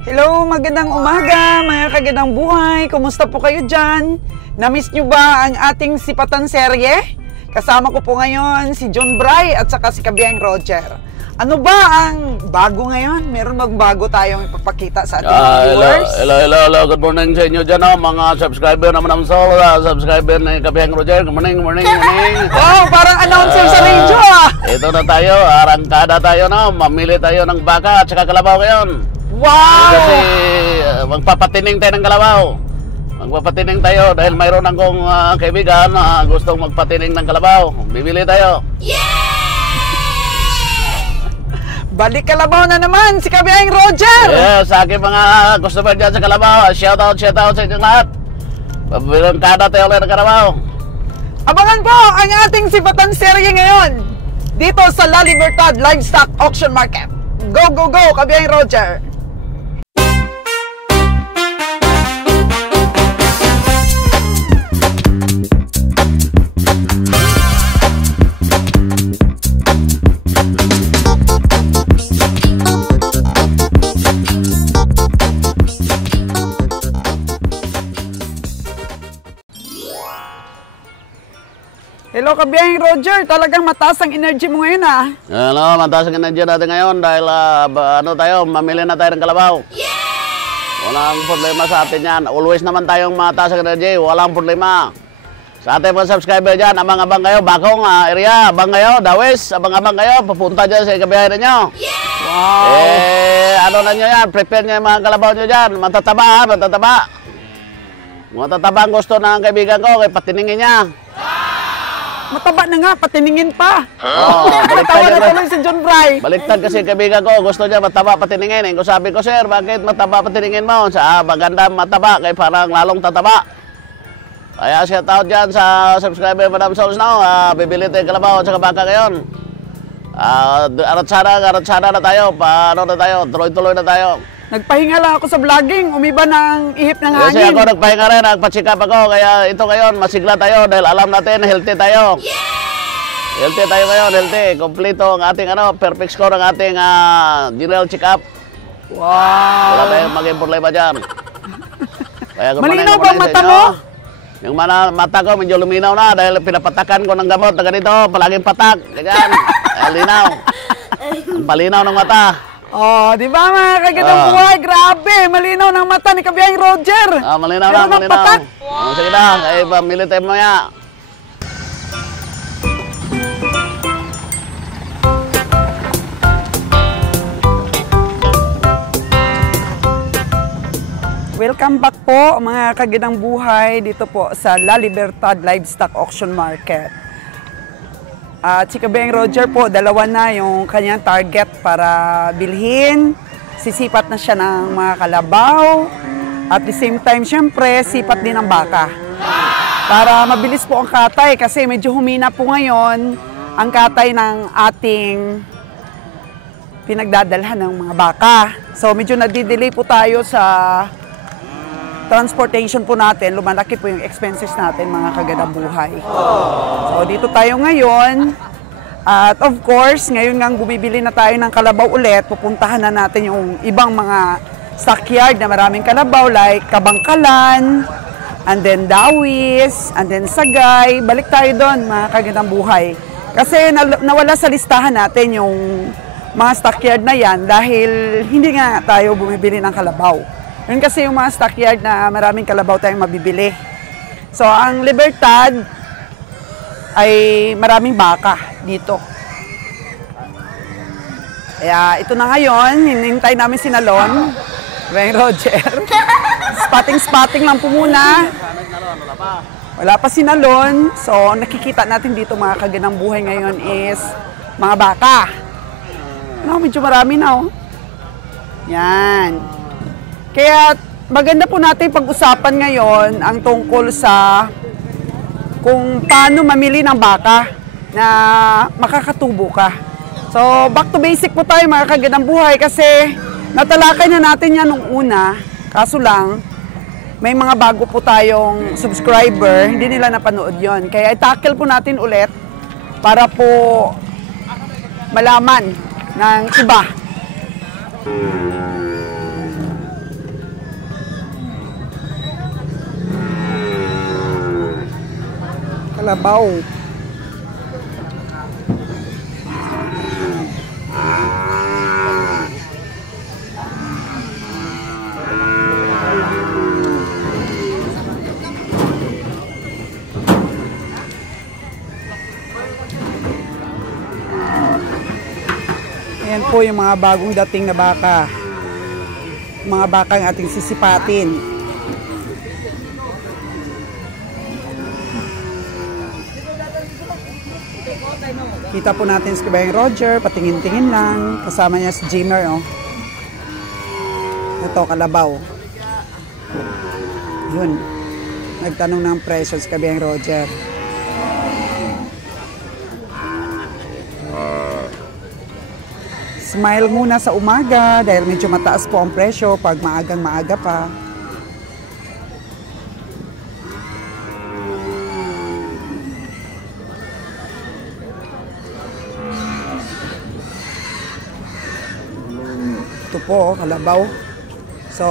Hello, magandang umaga, mga kagandang buhay. Kumusta po kayo dyan? Namiss nyo ba ang ating sipatan serye? Kasama ko po ngayon si John Bray at saka si Kabiyang Roger. Ano ba ang bago ngayon? Meron magbago tayong ipapakita sa ating viewers? Hello. Good morning sa inyo dyan, mga subscriber naman ng Sol, subscriber ng Kabiyang Roger. Good morning. Wow, parang announcer sa radio Ito na tayo, arangkada tayo na. Mamili tayo ng baka at saka kalabaw ngayon. Wow! Kasi magpapatining tayo ng kalabaw. Magpapatining tayo dahil mayroon akong kaibigan na gustong magpatining ng kalabaw. Bibili tayo. Balik kalabaw na naman si Kabiyang Roger! Yes, sa aking mga customer dyan sa kalabaw. Shout out sa inyong lahat. Arangkada tayo ulit ng kalabaw. Abangan po ang ating sipatan serye ngayon dito sa La Libertad Livestock Auction Market. Go, Kabiyang Roger! Hello, Kabiyang Roger. Talagang mataas ang energy mo ngayon, Hello, mataas ang energy natin ngayon dahil mamili na tayo ng kalabaw. Walang problema sa atin yan. Always naman tayong mataas ang energy. Walang problema. Sa ating mga subscriber dyan, abang-abang kayo. Bakong area, abang kayo. Dawes, abang-abang kayo. Papunta dyan sa kabiyahe ninyo. Wow! Ano na nyo yan? Prepare nyo yung mga kalabaw nyo dyan. Matataba, matataba. Matataba ang gusto ng kaibigan ko. Kaya patiningin niya. Mataba na nga, patiningin pa. Baliktad na tuloy si John Bray. Baliktad kasi kaibigan ko, gusto niya mataba patiningin. Kung sabi ko, sir, bakit mataba patiningin mo? Maganda mataba, kaya parang lalong tataba. Kaya siya tawad dyan sa subscriber Madam Souls now. Bibili tayo kalabaw at saka baka ngayon. Aratsada na tayo. Paano na tayo? Tuloy-tuloy na tayo. Nagpahinga lang ako sa vlogging, umiba ng ihip ng hangin. Kasi ako nagpahinga rin, nagpa-check up ako. Kaya ito ngayon, masigla tayo dahil alam natin, healthy tayo. Healthy tayo ngayon, healthy. Kompleto ang ating perfect score ang ating general check up. Wow! Wala tayong maging problema dyan. Kaya malinaw ba ang mata mo? Yung mata ko medyo luminaw na dahil pinapatakan ko ng gamot na ganito, palaging patak. Ganyan, linaw. Ang palinaw ng mata. Oh, di ba mga kagandang buhay? Grabe, malinaw ng mata ni Kabiyang Roger. Malinaw na, malinaw. Patak. Sige na, ay pamili tayo maya. Welcome back po mga kagandang buhay dito po sa La Libertad Livestock Auction Market. At si Kabiyang Roger po, dalawa na yung kanyang target para bilhin. Sisipat na siya ng mga kalabaw. At the same time, syempre, sipat din ng baka. Para mabilis po ang katay kasi medyo humina po ngayon ang katay ng ating pinagdadalhan ng mga baka. So medyo nadidelay po tayo sa transportation po natin, lumalaki po yung expenses natin mga kagandang buhay. So dito tayo ngayon at of course ngayon nga bumibili na tayo ng kalabaw ulit, pupuntahan na natin yung ibang mga stockyard na maraming kalabaw like Kabangkalan, and then Dawis, and then Sagay. Balik tayo doon mga kagandang buhay. Kasi nawala sa listahan natin yung mga stockyard na yan dahil hindi nga tayo bumibili ng kalabaw. Yun kasi yung mga stockyard na maraming kalabaw tayong mabibili. So, ang Libertad ay maraming baka dito. Kaya ito na ngayon, hinintay namin si Nalon, Kabiyang Roger. Spotting lang po muna. Wala pa si Nalon. So, nakikita natin dito mga kagandang buhay ngayon is mga baka. Medyo marami na. Yan. Kaya maganda po natin pag-usapan ngayon ang tungkol sa kung paano mamili ng baka na makakatubo ka. So back to basic po tayo mga kagandang buhay kasi natalakay na natin yan nung una. Kaso lang, may mga bago po tayong subscriber, hindi nila napanood yon. Kaya i-tackle po natin ulit para po malaman ng iba. kalabaw. Ayan po yung mga bagong dating na baka. Mga bakang ating sisipatin. Kita po natin si Kabayang Roger, patingin-tingin lang. Kasama niya si Jimmer, oh. Ito, kalabaw. Yun. Nagtanong ng presyo si Kabayang Roger. Smile muna sa umaga dahil medyo mataas po ang presyo pag maagang maaga pa. Ito po, kalabaw. So,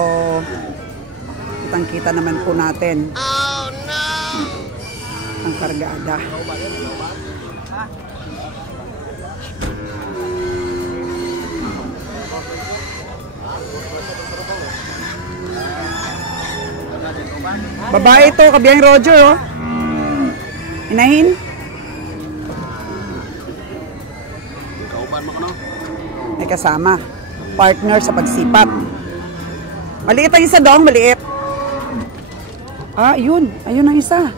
kitang-kita naman po natin. Oh, no! Ang kargada. Babae ito, Kabayang Roger, oh. Inahin. Kauban mo ka, no? May kasama. Partner sa pagsipat. Maliit ang isa, dong. Maliit. Ah, yun. Ayun ang isa.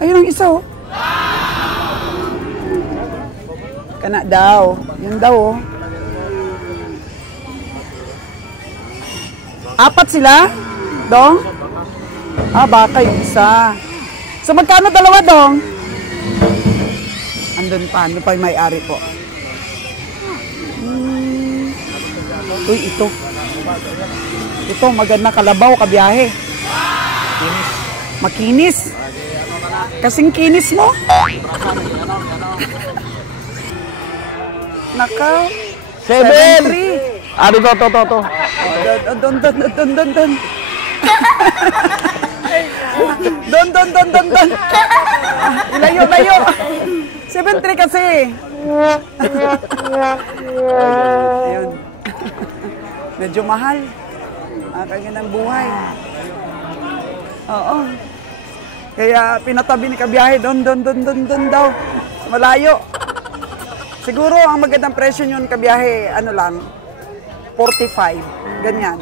Ayun ang isa, oh. Kana daw. Yun daw, oh. Apat sila? Dong? Ah, baka yung isa. So, magkano dalawa, dong? Andun pa yung may-ari po. Uy, ito. Ito, maganda kalabaw, kabiyahe. Makinis. Kasing kinis mo. Naka. 7-3. Ano to. Don. Layo. 7-3 kasi. Ayun. Medyo mahal. Kanya ng buhay. Oo. Kaya pinatabi ni kabiyahe, don daw. Malayo. Siguro ang magandang presyo yun kabiyahe, ano lang, 45. Ganyan.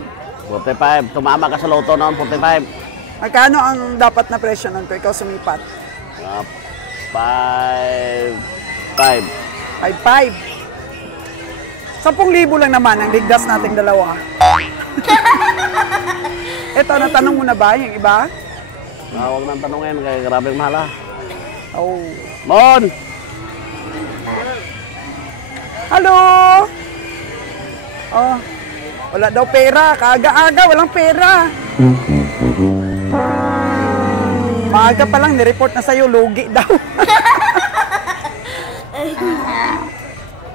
45. Tumama ka sa loto noon, 45. Magkano ang dapat na presyo nun kung ikaw sumipat? 5. 5. 10,000 lang naman ang ligdas nating dalawa. Ito, natanong mo na ba yung iba? Huwag nang tanongin, kaya grabing mahal, Oh. Mon! Hello! Oh, wala daw pera. Kaaga-aga, walang pera. Maaga pa lang, nireport na sa'yo, lugi daw.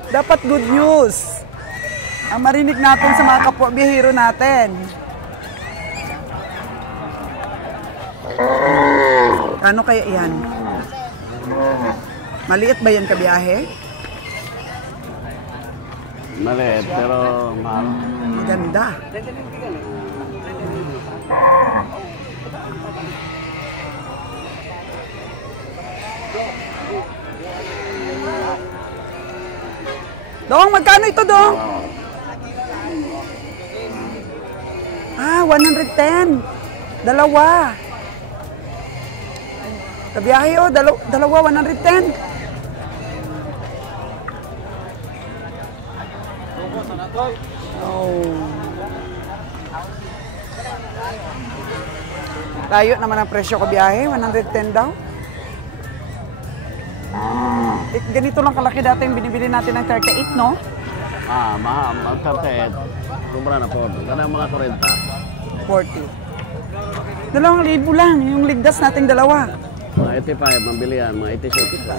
Dapat good news. Ang marinig natin sa mga kapwa bihiro natin. Ano kaya yan? Maliit ba yan kabiyahe? Maliit, pero mahal. Maganda. Dong, magkano ito, Dong? 110. Dalawa. Kabiyahe, oh, dalawa, 110. Oh. Tayo naman ang presyo kabiyahe, 110 daw. Ganito lang kalaki dati yung binibili natin ng 38, no? Mahal. Ang 38. Kumpara na po. Ganang mga 40. 2,000 lang, yung ligdas nating dalawa. Mga 85, mabili yan. Mga 86.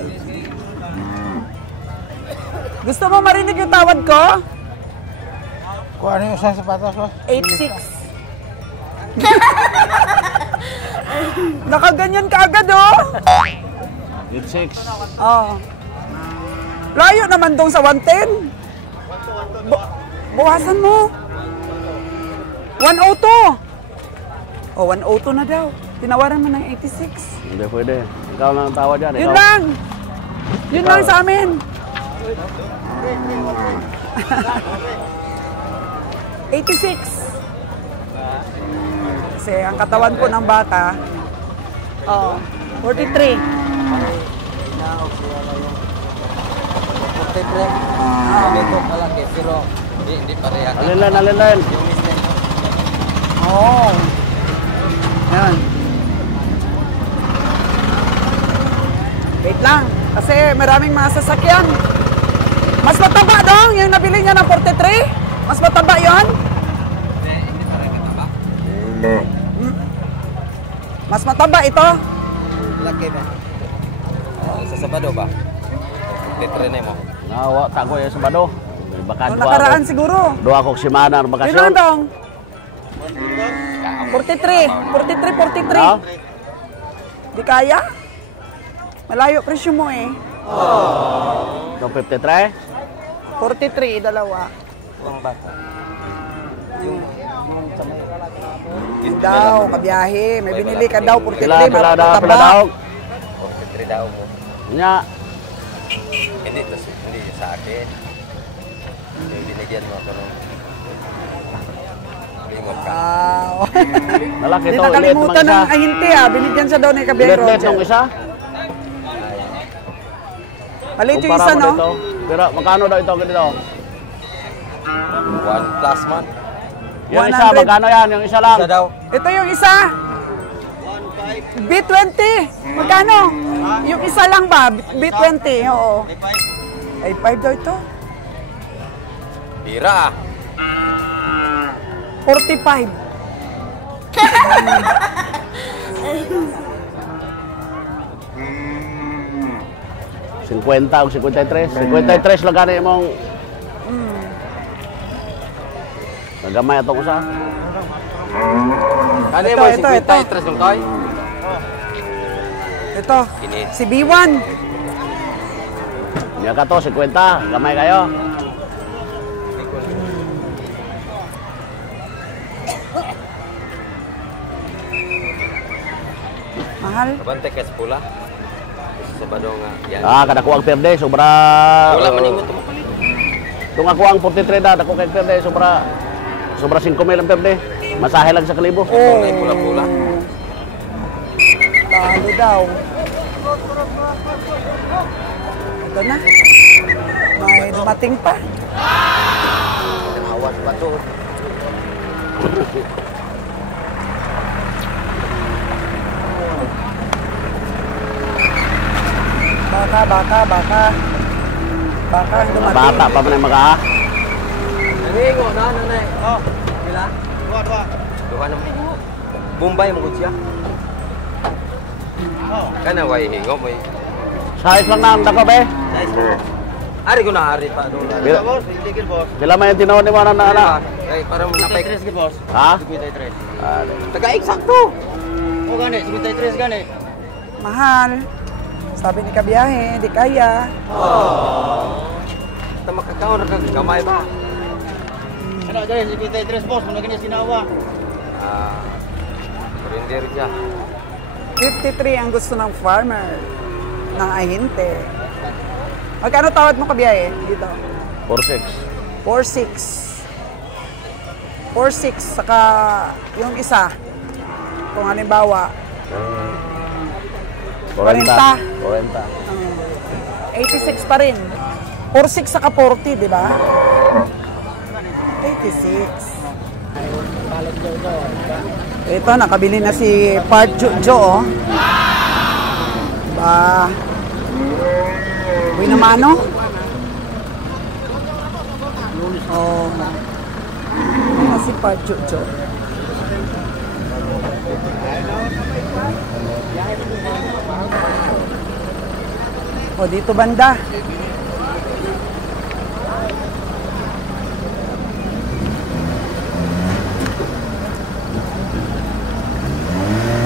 Gusto mo marinig yung tawad ko? Kung ano yung isang sapatos ko? 86. Nakaganyan ka agad, oh. 86. Oh. Layo naman dong sa 110. Buhasan mo. 102. Oh, 102 na daw. Tinawaran mo ng 86. Hindi pwede. Ikaw lang ang tawa dyan. Yun Ikaw. lang. Yun lang sa amin. 86. Kasi ang katawan po ng bata, 43. Alin. Oh. Ayan. Wait lang. Kasi maraming mga sasakyan. Mas mataba dong yung nabili niya ng 43? Mas mataba yon? Mas mataba ito? Laki na. Sa Sabado ba? Titrene mo. Nawa, tako yung sabado. Baka Nung nakaraan siguro. Dua kong simana ng Yun lang bakasyon. dong. 43. 43. No? Di kaya? Malayo presyo mo eh. Itong 53. 43, dalawa. Ang bata. Yun daw, kabiyahe. May binili ka daw, 43. Pila daw. Mataba. 43 daw mo. Nya, Hindi sa akin. Yung binigyan mo ako nung limot ka. lalaki Hindi to. nakalimutan ng ahinti ah. Binigyan siya daw ni Kabiyero. Ilit nung isa. Maliit yung Kumpara isa, mo no? dito. Pero magkano daw ito ganito? 1 plus man. Yung isa, 100. magkano yan? Yung isa lang. Isa daw. Ito yung isa. B20. Magkano? Yung isa lang ba? B20, oo. Ay, 5 daw ito. Bira ah. 45. o 53. 53 lang gani mong nagamay atong usa. Ano Ito, mo? ito, 53 yung toy? Ito. Kini. Si B1. Niya ka to 50, gamay kayo. Mahal. Kabante kes pula. Sa Sabado nga. Yan. Kada ko ang perde sobra. Wala maningot mo palit. Tung ako ang 43 da, dako kay perde sobra 5,000 ang perde. Masahe lang sa kalibo. Oh. May pula-pula. Talo daw. Ito na. May dumating pa. Awas pa to. Baka. Baka ang dumating. Bata pa man mga Nangingo na, nanay. Oh. Pila? Duha naman. Bombay mo siya. Kana way hingo mo. size lang na dako be. Ari ko na ari pa do. Bila, bila may tinawon ni mo na ana. Ay para mo napay 3 boss. Ha? 53. Ah, Taga eksakto. O gani, 53 gani. Mahal. Sabi ni Kabiyahe, di kaya. Ta makakaon ra kag gamay ba? Ano dahil 53 boss, mo na ganyan sinawa. Ah. Render siya. 53 ang gusto ng farmer. Ng ahinte. Magkano tawad mo Kabiyahe? Dito. 46. 4-6. 4-6. Saka yung isa. Kung halimbawa, 40. 86 pa rin. 4-6 saka 40, di ba? 86. Ito, nakabili na si Part Jojo, oh. Ba, uwi na mano? Oh. Uwi na si Part Jojo. O, dito banda.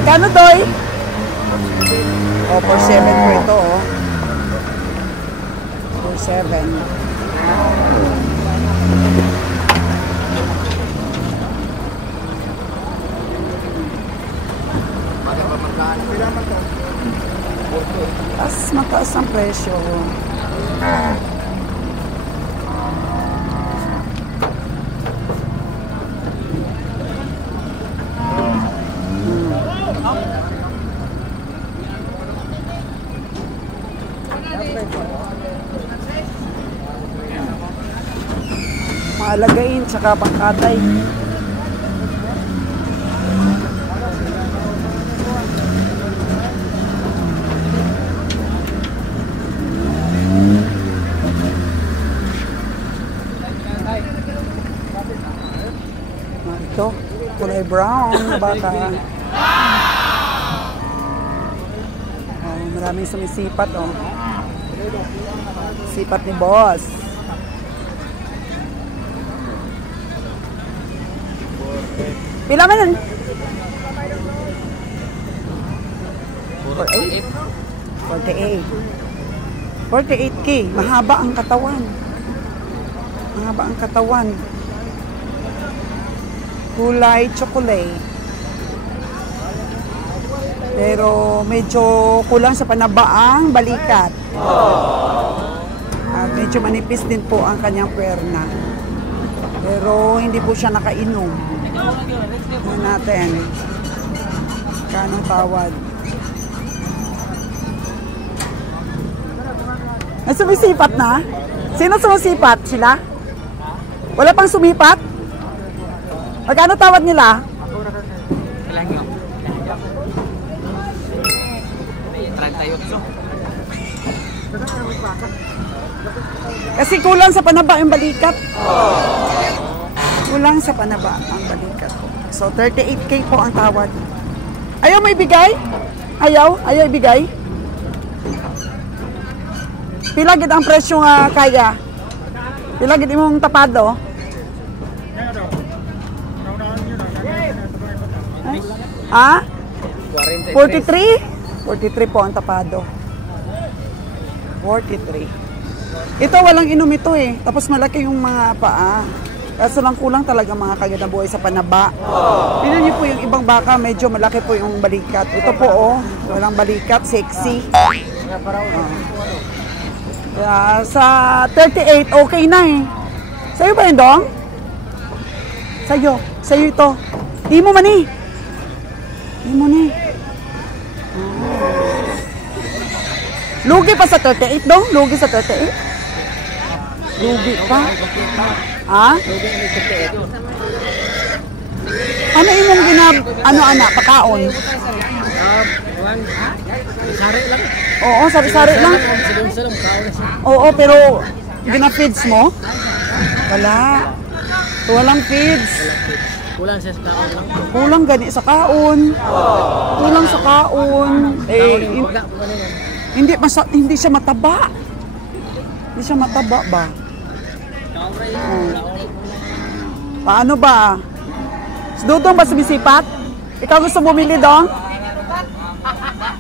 Kano, Doy? O, 4.7 po ito, oh. 4.7. Mataas ang presyo. Maalagain, tsaka pangkatay. Ito, kulay brown na baka. Oh, maraming sumisipat, oh. Sipat ni boss. Pila man yun? 48. 48K. Mahaba ang katawan. Mahaba ang katawan. Kulay chocolate. Pero medyo kulang sa panabaang balikat. At medyo manipis din po ang kanyang puwerna. Pero hindi po siya nakainom. Ito natin. Kanong tawad. Sumisipat na? Sino sumisipat? Sila? Wala pang sumipat? Magkano tawad nila? Kasi kulang sa panaba yung balikat. Kulang sa panaba ang balikat. So, 38K po ang tawad. Ayaw may bigay? Ayaw? Ayaw ibigay? Pila gid ang presyo nga kaya? Pila gid imong tapado? Ah? 43? 43 po ang tapado. 43. Ito walang inom ito eh. Tapos malaki yung mga paa. Kaso lang kulang talaga mga kaganabuhay sa panaba. Tingnan niyo po yung ibang baka, medyo malaki po yung balikat. Ito po oh, walang balikat, sexy. Sa 38, okay na eh. Sa'yo ba yun, Dong? Sa'yo. Sa'yo ito. Di mo man eh. Di mo na eh. Lugi pa sa 38, Dong? Lugi sa 38? Lugi pa? Ha? Ano imong ano anak, pakaon? Sari lang. Oo, sari-sari lang. Oo, pero gina-feeds mo? Wala. Walang feeds. Kulang siya sa kaon lang. Kulang gani sa kaon. Kulang sa kaon. Hindi siya mataba. Hindi siya mataba ba? Paano ba? Si Dudong ba sumisipat? Ikaw gusto bumili, Dong?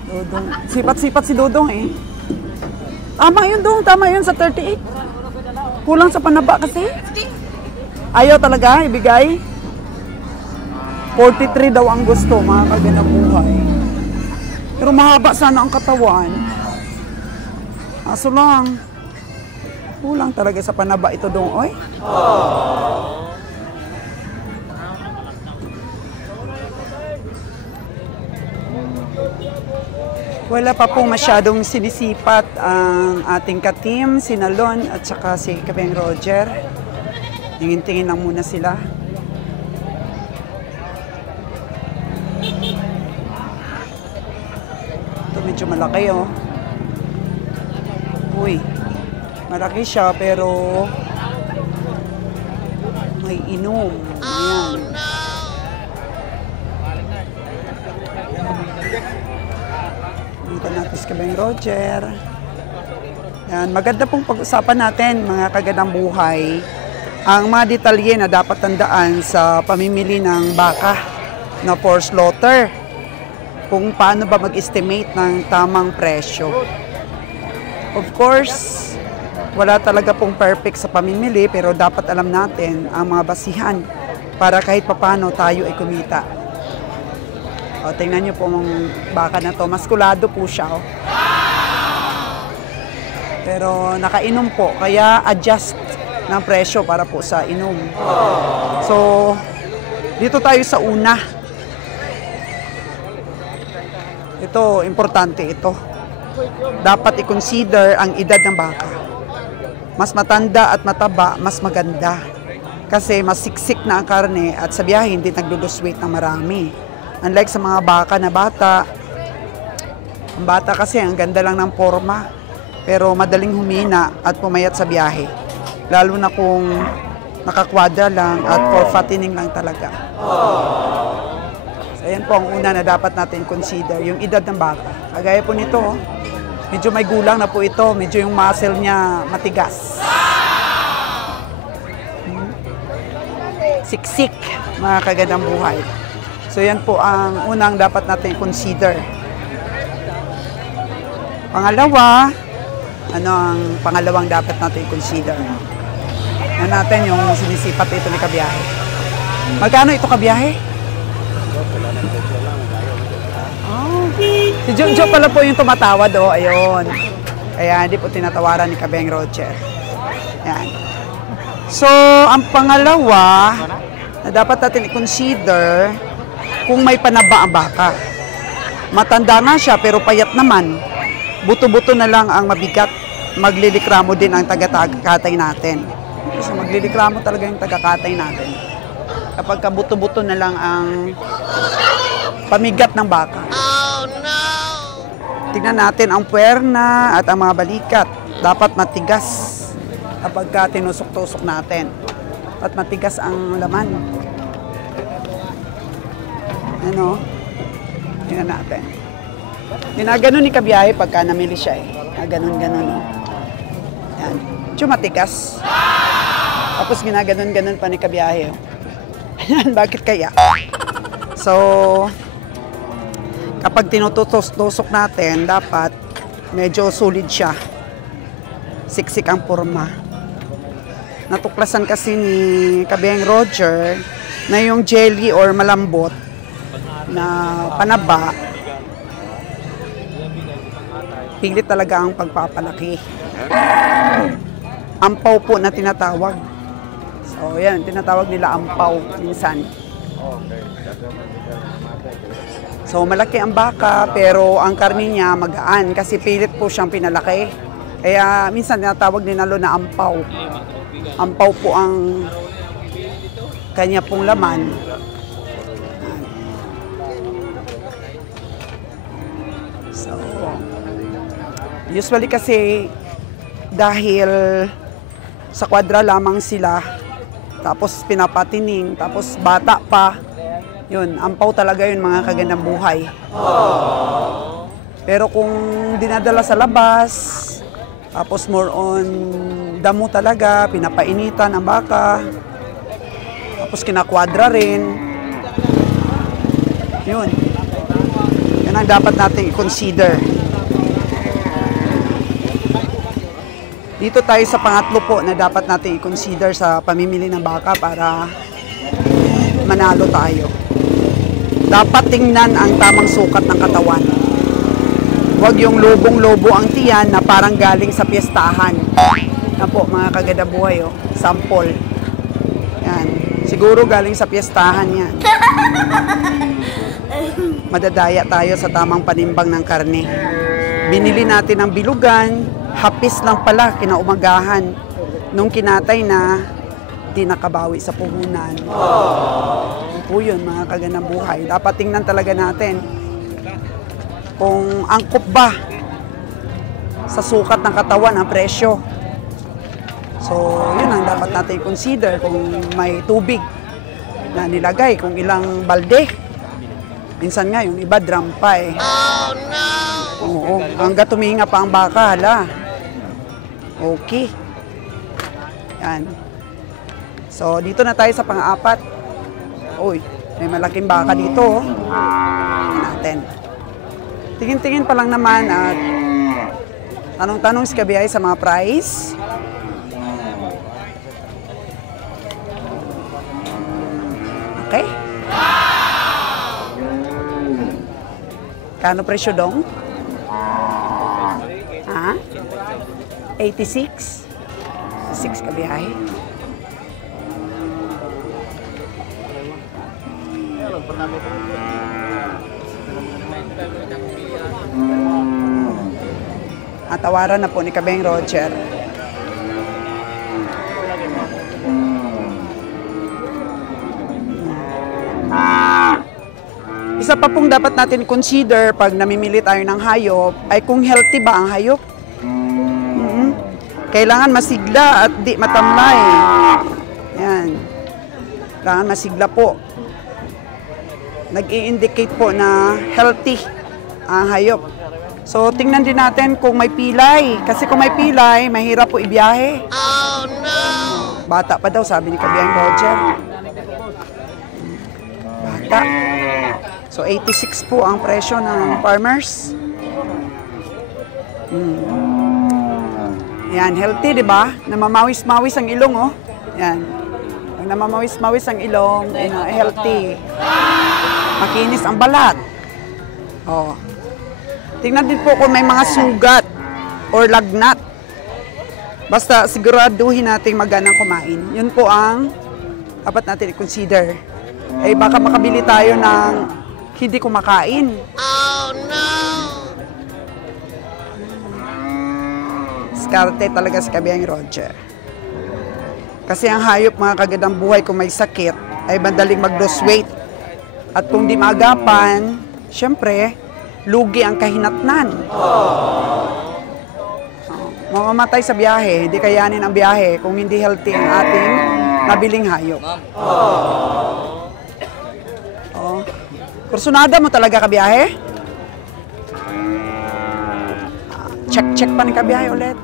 Dudong. Sipat-sipat si Dudong eh. Tama yun, Dong. Tama yun sa 38. Kulang sa panaba kasi. Ayaw talaga ibigay. 43 daw ang gusto, mga kaganabuhay. Pero mahaba sana ang katawan. Aso lang. Kulang talaga sa panaba ito, Dong. Oy. Wala pa pong masyadong sinisipat ang ating ka-team, si Nalon at saka si Kabeng Roger. Tingin-tingin lang muna sila. Ito medyo malaki oh. Uy, malaki siya pero may inom. Ayan. Dito natin si Kabeng Roger. Yan, maganda pong pag-usapan natin mga kagandang buhay ang mga detalye na dapat tandaan sa pamimili ng baka na for slaughter. kung paano ba mag-estimate ng tamang presyo. Of course, wala talaga pong perfect sa pamimili, pero dapat alam natin ang mga basihan para kahit papano tayo ay kumita. O, tingnan nyo po ang baka na to. Maskulado po siya. O. Pero nakainom po, kaya adjust ng presyo para po sa inom. So, dito tayo sa una. Ito, importante ito. Dapat i-consider ang edad ng baka. Mas matanda at mataba, mas maganda. Kasi mas siksik na ang karne at sa biyahe hindi naglo-lose weight ng marami. Unlike sa mga baka na bata, ang bata kasi ang ganda lang ng forma, pero madaling humina at pumayat sa biyahe. Lalo na kung nakakwadra lang at for fattening lang talaga. So, ayan po ang una na dapat natin consider, yung edad ng baka. Kagaya po nito, medyo may gulang na po ito, medyo yung muscle niya matigas. Siksik, mga kagandang buhay. So yan po ang unang dapat natin consider. Pangalawa, ano ang pangalawang dapat natin consider? Ano natin yung sinisipat ito ni kabiyahe. Magkano ito kabiyahe? Oh, si Jojo pala po yung tumatawad, oh, ayun. Kaya hindi po tinatawaran ni Kabeng Roger. Yan. So, ang pangalawa na dapat natin i-consider kung may panaba ang baka. Matanda na siya pero payat naman. Buto-buto na lang ang mabigat. Maglilikramo din ang taga-katay natin. Kasi maglilikramo talaga yung taga-katay natin. Kapag kabuto-buto na lang ang pamigat ng baka. Oh, no! Tingnan natin ang puwerna at ang mga balikat. Dapat matigas kapag tinusok-tusok natin. At matigas ang laman. Ano? Tingnan natin. Ginaganon ni kabiyahe pagka namili siya eh. Ganon-ganon. Oh. Yan. Medyo matigas. Tapos ginaganon-ganon pa ni kabiyahe. Oh. Bakit kaya? So, kapag tinutusok natin, dapat medyo solid siya. Siksik ang forma. Natuklasan kasi ni Kabeng Roger na yung jelly or malambot na panaba, pilit talaga ang pagpapalaki. Ampaw po na tinatawag. So, yan, tinatawag nila ampaw minsan. So, malaki ang baka, pero ang karne niya magaan kasi pilit po siyang pinalaki. Kaya minsan tinatawag nila na ampaw. Ampaw po ang kanya pong laman. So, usually kasi dahil sa kwadra lamang sila, tapos pinapatining, tapos bata pa, yun, ampaw talaga yun mga kagandang buhay. Pero kung dinadala sa labas, tapos more on damo talaga, pinapainitan ang baka, tapos kinakwadra rin, yun. Yan ang dapat natin i-consider. Dito tayo sa pangatlo po na dapat natin i-consider sa pamimili ng baka para manalo tayo. Dapat tingnan ang tamang sukat ng katawan. Huwag yung lobong-lobo ang tiyan na parang galing sa piyestahan. Yan po mga kaganda buhay, oh. Sample. Yan. Siguro galing sa piyestahan yan. Madadaya tayo sa tamang panimbang ng karne. Binili natin ang bilugan, hapis lang pala kinaumagahan. Nung kinatay na, di nakabawi sa puhunan. Yan po yun, mga kagandang buhay. Dapat tingnan talaga natin kung angkop ba sa sukat ng katawan ang presyo. So, yun ang dapat natin i-consider kung may tubig na nilagay, kung ilang balde. Minsan nga, yung iba drum pa eh. Oh, no! Oo, hanggang tuminga pa ang baka, hala. Okay. Yan. So, dito na tayo sa pang-apat. Uy, may malaking baka dito. Oh. Tingnan natin. Tingin-tingin pa lang naman at tanong-tanong si Kabiyay sa mga price. Okay. Kano presyo dong? Ha? 86? 6 Kabiyay. Tawaran na po ni Kabeng Roger. Isa pa pong dapat natin consider pag namimili tayo ng hayop ay kung healthy ba ang hayop. Kailangan masigla at di matamlay. Yan. Kailangan masigla po. Nag-i-indicate po na healthy ang hayop. So, tingnan din natin kung may pilay. Kasi kung may pilay, mahirap po ibiyahe. Oh, no! Bata pa daw, sabi ni Kabiyang Roger. Bata. So, 86 po ang presyo ng farmers. Yan, healthy, di ba? Namamawis-mawis ang ilong, oh. Yan. Pag namamawis-mawis ang ilong, healthy. Makinis ang balat. Oh. Tingnan din po kung may mga sugat or lagnat. Basta siguraduhin natin maganang kumain. Yun po ang dapat natin i-consider. Eh baka makabili tayo ng hindi kumakain. Oh no! Diskarte talaga si Kabiyang Roger. Kasi ang hayop mga kagadang buhay kung may sakit ay madaling mag-lose weight. At kung di maagapan, syempre, lugi ang kahinatnan. Mamamatay sa biyahe, hindi kayanin ang biyahe kung hindi healthy ang ating nabiling hayop. Kursunada mo talaga kabiyahe? Check pa ni kabiyahe ulit.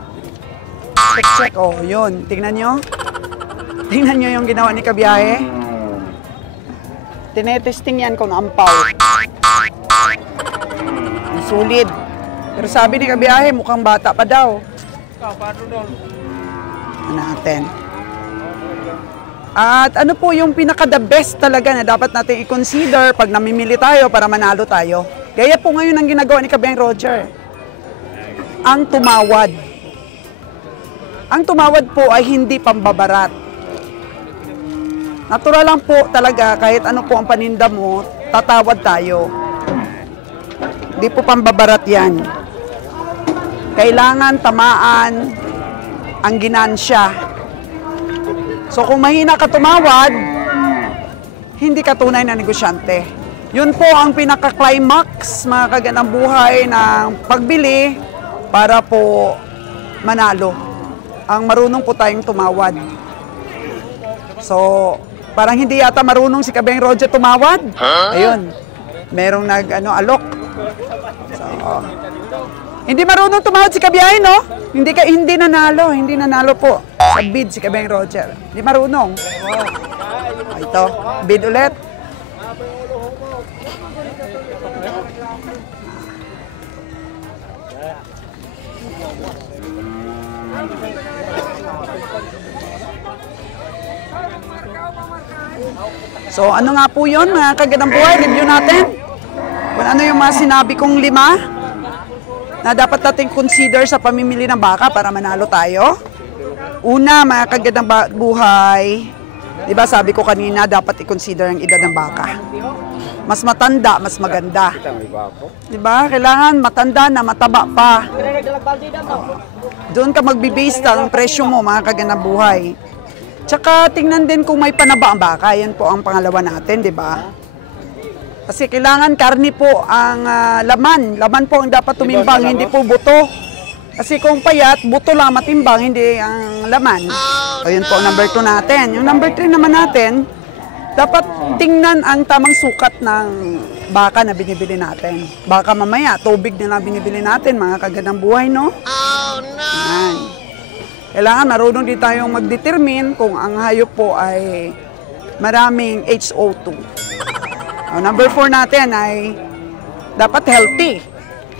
Check. Oh, yun. Tingnan nyo. Tingnan nyo yung ginawa ni kabiyahe. Tinetesting yan kung ampaw. Sulit. Pero sabi ni kabiyahe, mukhang bata pa daw. Natin. At ano po yung pinaka-the best talaga na dapat natin i-consider pag namimili tayo para manalo tayo? Gaya po ngayon ang ginagawa ni Kabeng Roger. Ang tumawad. Ang tumawad po ay hindi pambabarat. Natural lang po talaga kahit ano po ang paninda mo, tatawad tayo. Hindi po pambabarat yan. Kailangan tamaan ang ginansya. So kung mahina ka tumawad, hindi ka tunay na negosyante. Yun po ang pinaka-climax mga kaganang buhay ng pagbili para po manalo. Ang marunong po tayong tumawad. So parang hindi yata marunong si Kabeng Roger tumawad. Ayun, merong alok. So, hindi marunong tumawad si Kabiyahe, no? Hindi nanalo po. Sa bid si Kabeng Roger. Hindi marunong. Ito, bid ulit. So, ano nga po yun, mga kaganang buhay? Review natin. Kung ano yung mga sinabi kong 5 na dapat natin consider sa pamimili ng baka para manalo tayo. Una, mga kaganang buhay, di ba sabi ko kanina, dapat i-consider ang edad ng baka. Mas matanda, mas maganda. Di ba? Kailangan matanda na mataba pa. Doon ka magbe-base ang presyo mo, mga kaganang buhay. Tsaka tingnan din kung may panaba ang baka. Yan po ang pangalawa natin, di ba? Kasi kailangan karni po ang laman. Laman po ang dapat tumimbang, hindi po buto. Kasi kung payat, buto lang matimbang, hindi ang laman. So yun po ang number 2 natin. Yung number 3 naman natin, dapat tingnan ang tamang sukat ng baka na binibili natin. Baka mamaya, tubig na lang binibili natin, mga kaganang buhay, no? Oh, no! Yan. Kailangan marunong din tayong mag-determine kung ang hayop po ay maraming HO2. Number 4 natin ay dapat healthy.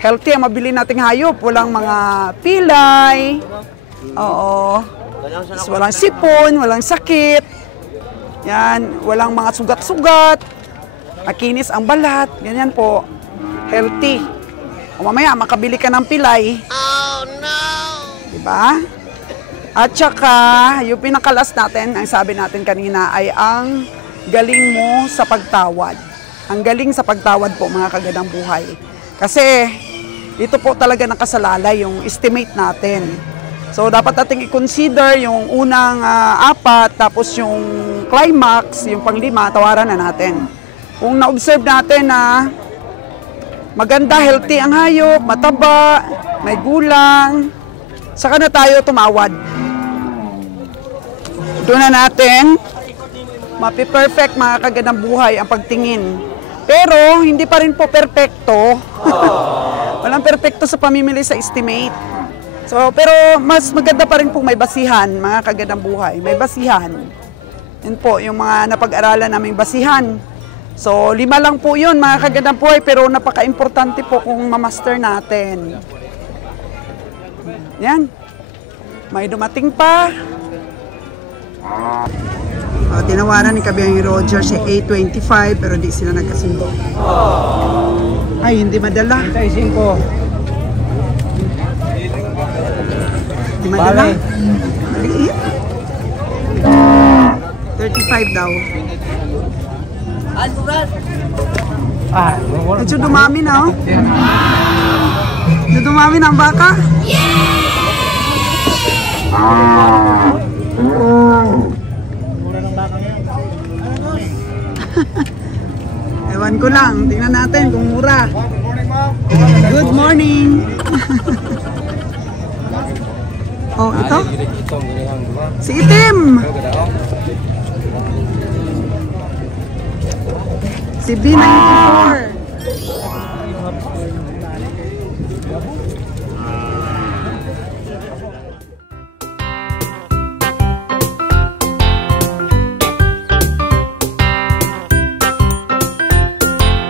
healthy ang mabili nating hayop. Walang mga pilay. Oo. Tapos walang sipon, walang sakit. Yan, walang mga sugat-sugat. Makinis ang balat. Ganyan po. Healthy. O mamaya, makabili ka ng pilay. Oh, no! Diba? At saka, yung pinakalas natin, ang sabi natin kanina, ay ang galing mo sa pagtawad. Ang galing sa pagtawad po, mga kagadang buhay. Kasi, dito po talaga nakasalalay yung estimate natin. So, dapat nating i-consider yung unang 4, tapos yung climax, yung pang-5, tawaran na natin. Kung na-observe natin na maganda, healthy ang hayop, mataba, may gulang, saka na tayo tumawad. Doon na natin, mapi-perfect mga kagandang buhay ang pagtingin. Pero, hindi pa rin po perfecto. Walang perfecto sa pamimili sa estimate. So, pero mas maganda pa rin po may basihan, mga kagandang buhay. May basihan. Yun po, yung mga napag-aralan naming basihan. So, 5 lang po yun, mga kagandang buhay, pero napaka-importante po kung ma-master natin. Yan. May dumating pa. Tinawaran ni Kabiyang Roger si 825, pero di sila nagkasundo. Ay, hindi madala. Hindi madala. Maliit. 35 daw. Medyo dumami na, oh. Medyo dumami na ang baka. Ewan ko lang. Tingnan natin kung mura. Good morning. Oh, ito? Si Itim. Si B94.